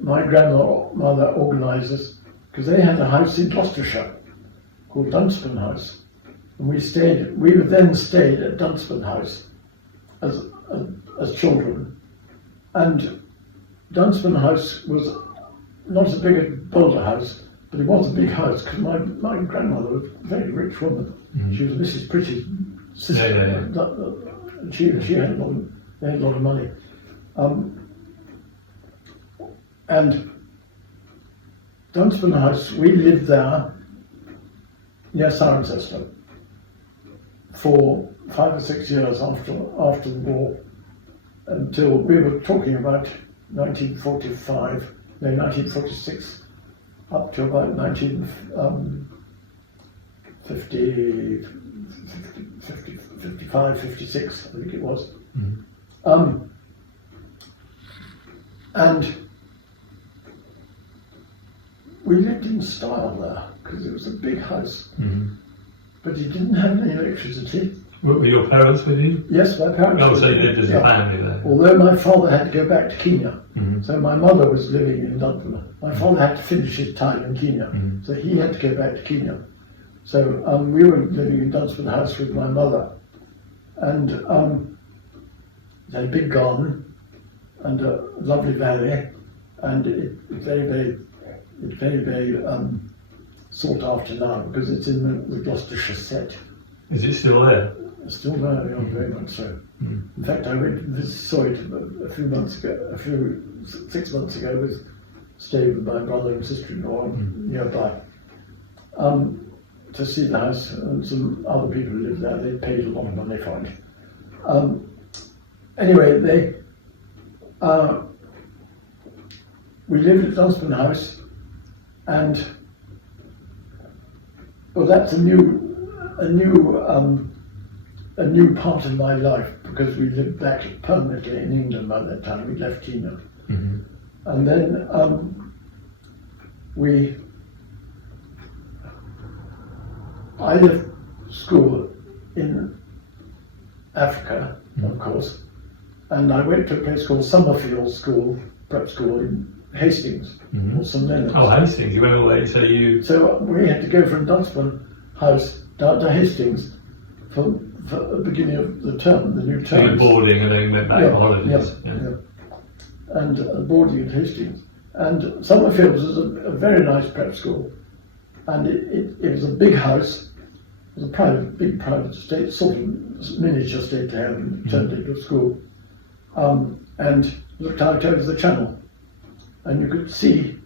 my grandmother organised us, because they had a house in Gloucestershire called Dunspan House, and we would then stayed at Dunspan House as children, and Dunspan House was not as big as Boulder House, but it was a big house because my grandmother was a very rich woman. Mm-hmm. She was Mrs. Pretty's sister. Yeah. She had a lot of money. And Dunspan House, we lived there near Cirencester for 5 or 6 years after the war, until we were talking about 1946, up to about 1955, 56, I think it was. Mm-hmm. And we lived in style there, because it was a big house, mm-hmm. but it didn't have any electricity. Were your parents with you? Yes, my parents. Oh, so you lived as a family there. Although my father had to go back to Kenya, mm-hmm. so my mother was living in Dunspan. My father had to finish his time in Kenya, mm-hmm. so he had to go back to Kenya. So we were living in Dunspan House with my mother, and it had a big garden and a lovely valley, and it's very sought after now because it's in the Gloucestershire set. Is it still there? It's still there, yeah, very much so. Mm. In fact, I went to saw it a few 6 months ago, with staying with my brother and sister-in-law nearby, to see the house, and some other people who lived there. They paid a lot of money for it. Anyway, we lived at Dunspan House, and well, that's a new part of my life, because we lived back permanently in England by that time. We left Kenya, mm-hmm. and then I left school in Africa, mm-hmm. of course, and I went to a place called Summerfield School, prep school in Hastings, mm-hmm. or St Leonard's. Oh, Hastings, you went away, so we had to go from Dunspan House down to Hastings for the beginning of the term, the new term. So you were boarding and then went back on holidays. Yeah. And boarding at Hastings. And Summerfield was a very nice prep school, and it was a big house. It was a big private estate, sort of miniature state to have, and turned into a school, and looked out over the channel, and you could see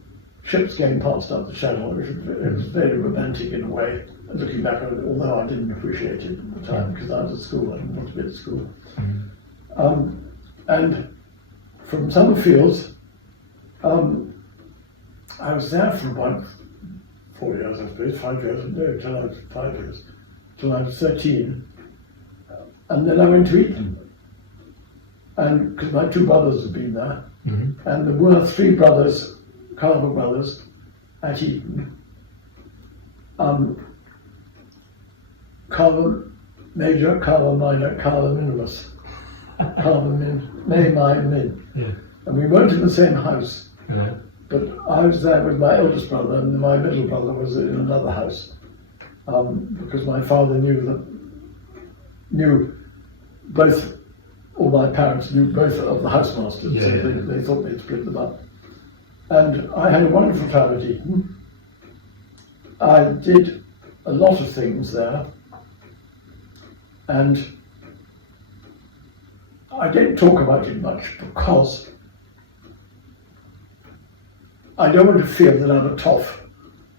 ships going past up the channel. It was very romantic in a way, looking back on it, although I didn't appreciate it at the time because I was at school. I didn't want to be at school. Mm-hmm. And from Summerfields, I was there for about 4 years, I suppose, 5 years, no, till I was 5 years, till I was 13. And then I went to Eton, and because my 2 brothers had been there, mm-hmm. and there were 3 brothers, CARVER brothers, at Eton. CARVER major, CARVER minor, CARVER minimus. CARVER min, min. Yeah. And we weren't in the same house. Yeah. But I was there with my eldest brother, and my middle brother was in another house. Because my father knew both, or my parents knew both of the housemasters, so they thought they'd split them up. And I had a wonderful time at Eton. I did a lot of things there, and I don't talk about it much because I don't want to feel that I'm a toff.